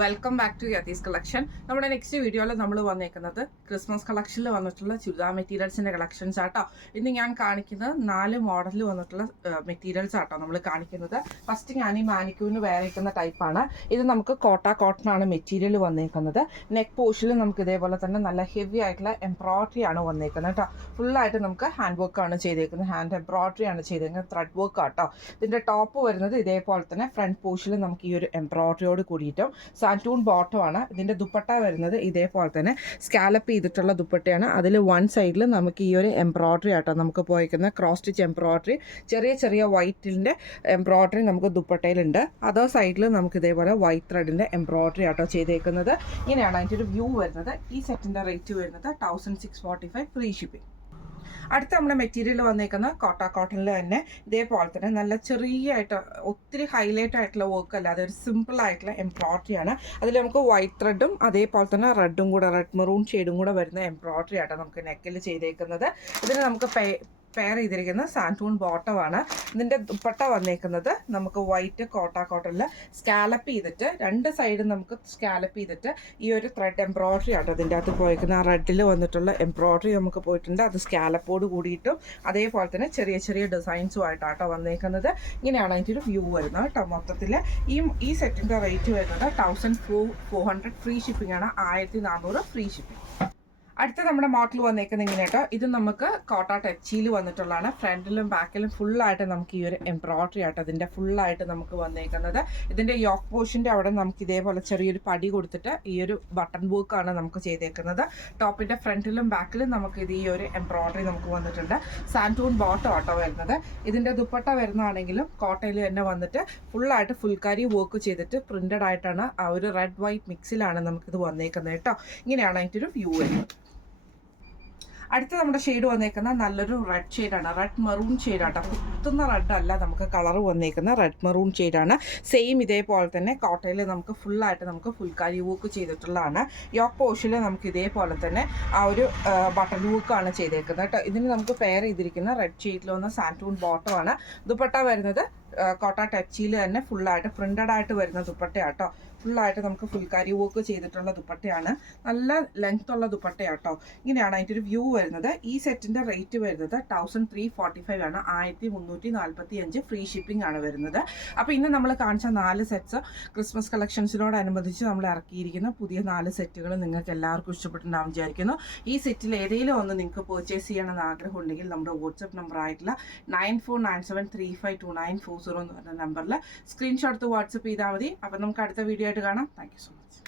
Welcome back to യതീസ് collection. നമ്മുടെ next വീഡിയോയിൽ നമ്മൾ വന്നേക്കുന്നത് ക്രിസ്മസ് കളക്ഷനിൽ വന്നിട്ടുള്ള ചുരിദാർ മെറ്റീരിയൽസിൻ്റെ കളക്ഷൻസ് ആട്ടോ. ഇന്ന് ഞാൻ കാണിക്കുന്നത് 4 മോഡലിൽ വന്നിട്ടുള്ള മെറ്റീരിയൽസ് ആട്ടോ നമ്മൾ കാണിക്കുന്നത്. ഫസ്റ്റ് ഞാൻ ഈ മാനിക്യൂവിന് വേറെക്കുന്ന ടൈപ്പാണ്. ഇത് നമുക്ക് കോട്ടൺ ആണ് മെറ്റീരിയൽ വന്നേക്കുന്നത്. നെക്ക് പോർഷനിൽ നമുക്ക് ഇതേപോലെ തന്നെ നല്ല ഹെവി ആയിട്ടുള്ള എംബ്രോയിഡറി ആണ് വന്നേക്കുന്നത് കേട്ടോ. ഫുള്ളായിട്ട് നമുക്ക് ഹാൻഡ് വർക്ക് ആണ് ചെയ്തേക്കുന്നത്, ഹാൻഡ് എംബ്രോയിഡറി ആണ് ചെയ്തേക്കുന്നത്, ത്രെഡ് വർക്ക് ആട്ടോ. ഇതിൻ്റെ ടോപ്പ് വരുന്നത് ഇതേപോലെ തന്നെ ഫ്രണ്ട് പോർഷനിൽ നമുക്ക് ഈ ഒരു എംബ്രോയിഡറിയോട് കൂടിയിട്ടും സാൻറ്റൂൺ ബോട്ടം ആണ്. ഇതിൻ്റെ ദുപ്പട്ട വരുന്നത് ഇതേപോലെ തന്നെ സ്കാലപ്പ് ചെയ്തിട്ടുള്ള ദുപ്പട്ടയാണ്. അതിൽ വൺ സൈഡിൽ നമുക്ക് ഈ ഒരു എംബ്രോയിഡറി ആട്ടോ നമുക്ക് പോയിക്കുന്ന ക്രോസ് സ്റ്റിച്ച് എംബ്രോയിഡറി, ചെറിയ ചെറിയ വൈറ്റിൻ്റെ എംബ്രോയിഡറി നമുക്ക് ദുപ്പട്ടയിലുണ്ട്. അതർ സൈഡിൽ നമുക്ക് ഇതേപോലെ വൈറ്റ് ത്രെഡിൻ്റെ എംബ്രോയിഡറി ആട്ടോ ചെയ്തേക്കുന്നത്. ഇങ്ങനെയാണ് അതിൻ്റെ ഒരു വ്യൂ വരുന്നത്. ഈ സെറ്റിൻ്റെ റേറ്റ് വരുന്നത് 1645 ഫ്രീ ഷിപ്പിംഗ്. അടുത്ത നമ്മുടെ മെറ്റീരിയൽ വന്നേക്കുന്ന കോട്ടണിൽ തന്നെ ഇതേപോലെ തന്നെ നല്ല ചെറിയായിട്ട് ഒത്തിരി ഹൈലൈറ്റ് ആയിട്ടുള്ള വർക്ക് അല്ല, അതൊരു സിമ്പിൾ ആയിട്ടുള്ള എംബ്രോയിഡറി ആണ്. അതിൽ നമുക്ക് വൈറ്റ് ത്രെഡും അതേപോലെ തന്നെ റെഡും കൂടെ, റെഡ് മെറൂൺ ഷെയ്ഡും കൂടെ വരുന്ന എംബ്രോയിഡറി ആട്ടോ നമുക്ക് നെക്കിൽ ചെയ്തേക്കുന്നത്. ഇതിന് നമുക്ക് പെയർ ചെയ്തിരിക്കുന്ന സാൻറ്റൂൺ ബോട്ടമാണ്. ഇതിൻ്റെ ദുപ്പട്ട വന്നേക്കുന്നത് നമുക്ക് വൈറ്റ് കോട്ടണിൽ സ്കാലപ്പ് ചെയ്തിട്ട് രണ്ട് സൈഡും നമുക്ക് സ്കാലപ്പ് ചെയ്തിട്ട് ഈ ഒരു ത്രെഡ് എംബ്രോയിഡറി ആട്ടോ അതിൻ്റെ അകത്ത് പോയിരിക്കുന്ന. ആ റെഡിൽ വന്നിട്ടുള്ള എംബ്രോയിഡറി നമുക്ക് പോയിട്ടുണ്ട്. അത് സ്കാലപ്പോട് കൂടിയിട്ടും അതേപോലെ തന്നെ ചെറിയ ചെറിയ ഡിസൈൻസും ആയിട്ടാട്ടോ വന്നേക്കുന്നത്. ഇങ്ങനെയാണ് അതിൻ്റെ ഒരു വ്യൂ വരുന്നത് കേട്ടോ. മൊത്തത്തിൽ ഈ സെറ്റിൻ്റെ റേറ്റ് വരുന്നത് 1400 ഫ്രീ ഷിപ്പിംഗ് ആണ്. 1400 ഫ്രീ ഷിപ്പിംഗ്. അടുത്ത നമ്മുടെ മോഡൽ വന്നേക്കുന്നത് ഇങ്ങനെ കേട്ടോ. ഇത് നമുക്ക് കോട്ട ടച്ചിയിൽ വന്നിട്ടുള്ളതാണ്. ഫ്രണ്ടിലും ബാക്കിലും ഫുള്ളായിട്ട് നമുക്ക് ഈ ഒരു എംബ്രോയിഡറി ആട്ടോ അതിൻ്റെ ഫുള്ളായിട്ട് നമുക്ക് വന്നേക്കുന്നത്. ഇതിൻ്റെ യോക്ക് പോർഷൻ്റെ അവിടെ നമുക്ക് ഇതേപോലെ ചെറിയൊരു പടി കൊടുത്തിട്ട് ഈ ഒരു ബട്ടൺ വർക്കാണ് നമുക്ക് ചെയ്തേക്കുന്നത്. ടോപ്പിൻ്റെ ഫ്രണ്ടിലും ബാക്കിലും നമുക്ക് ഇത് ഈ ഒരു എംബ്രോയിഡറി നമുക്ക് വന്നിട്ടുണ്ട്. സാൻറ്റൂൺ ബോട്ടം ആട്ടോ വരുന്നത്. ഇതിൻ്റെ ദുപ്പട്ട വരുന്നതാണെങ്കിലും കോട്ടയിൽ തന്നെ വന്നിട്ട് ഫുള്ളായിട്ട് ഫുൾക്കാരി വർക്ക് ചെയ്തിട്ട് പ്രിൻ്റഡ് ആയിട്ടാണ് ആ ഒരു റെഡ് വൈറ്റ് മിക്സിലാണ് നമുക്കിത് വന്നേക്കുന്നത് കേട്ടോ. ഇങ്ങനെയാണ് അതിൻ്റെ ഒരു വ്യൂ വരുന്നത്. അടുത്ത നമ്മുടെ ഷെയ്ഡ് വന്നേക്കുന്ന നല്ലൊരു റെഡ് ഷെയ്ഡാണ്, റെഡ് മെറൂൺ ഷെയ്ഡാട്ടോ. കുത്തുന്ന റെഡ് അല്ല, നമുക്ക് കളർ വന്നേക്കുന്ന റെഡ് മെറൂൺ ഷെയ്ഡാണ്. സെയിം ഇതേപോലെ തന്നെ കോട്ടയിൽ നമുക്ക് ഫുള്ളായിട്ട് നമുക്ക് ഫുൾക്കാരി വർക്ക് ചെയ്തിട്ടുള്ളതാണ്. യോക്ക് പോർഷനിൽ നമുക്ക് ഇതേപോലെ തന്നെ ആ ഒരു ബട്ടൺ വർക്കാണ് ചെയ്തേക്കുന്നത് കേട്ടോ. ഇതിന് നമുക്ക് പെയർ ചെയ്തിരിക്കുന്ന റെഡ് ഷെയ്ഡിൽ വന്ന സാൻറ്റൂൺ ബോട്ടമാണ്. ദുപ്പട്ട വരുന്നത് കോട്ട ടച്ചിയിൽ തന്നെ ഫുള്ളായിട്ട് പ്രിൻ്റഡ് ആയിട്ട് വരുന്ന ദുപ്പട്ടയാട്ടോ. ഫുള്ളായിട്ട് നമുക്ക് ഫുൾക്കാരി വർക്ക് ചെയ്തിട്ടുള്ള ദുപ്പട്ടയാണ്. നല്ല ലെങ്ത് ഉള്ള ദുപ്പട്ടയാട്ടോ. ഇങ്ങനെയാണ് അതിൻ്റെ ഒരു വ്യൂ വരുന്നത്. ഈ സെറ്റിൻ്റെ റേറ്റ് വരുന്നത് 1345 ആണ്. 1345 ഫ്രീ ഷിപ്പിംഗ് ആണ് വരുന്നത്. അപ്പോൾ ഇന്ന് നമ്മൾ കാണിച്ച 4 സെറ്റ്സ് ക്രിസ്മസ് കളക്ഷൻസിനോടനുബന്ധിച്ച് നമ്മൾ ഇറക്കിയിരിക്കുന്ന പുതിയ 4 സെറ്റുകൾ നിങ്ങൾക്ക് എല്ലാവർക്കും ഇഷ്ടപ്പെട്ടുണ്ടാവും വിചാരിക്കുന്നു. ഈ സെറ്റിൽ ഏതെങ്കിലും ഒന്ന് നിങ്ങൾക്ക് പർച്ചേസ് ചെയ്യണമെന്ന് ആഗ്രഹം ഉണ്ടെങ്കിൽ നമ്മുടെ വാട്സപ്പ് നമ്പർ ആയിട്ടുള്ള 9497352940 എന്ന് പറഞ്ഞ നമ്പറിൽ സ്ക്രീൻഷോട്ട് വാട്സപ്പ് ചെയ്താൽ മതി. അപ്പോൾ നമുക്ക് അടുത്ത വീഡിയോ ആയിട്ട് കാണാം. Thank you so much.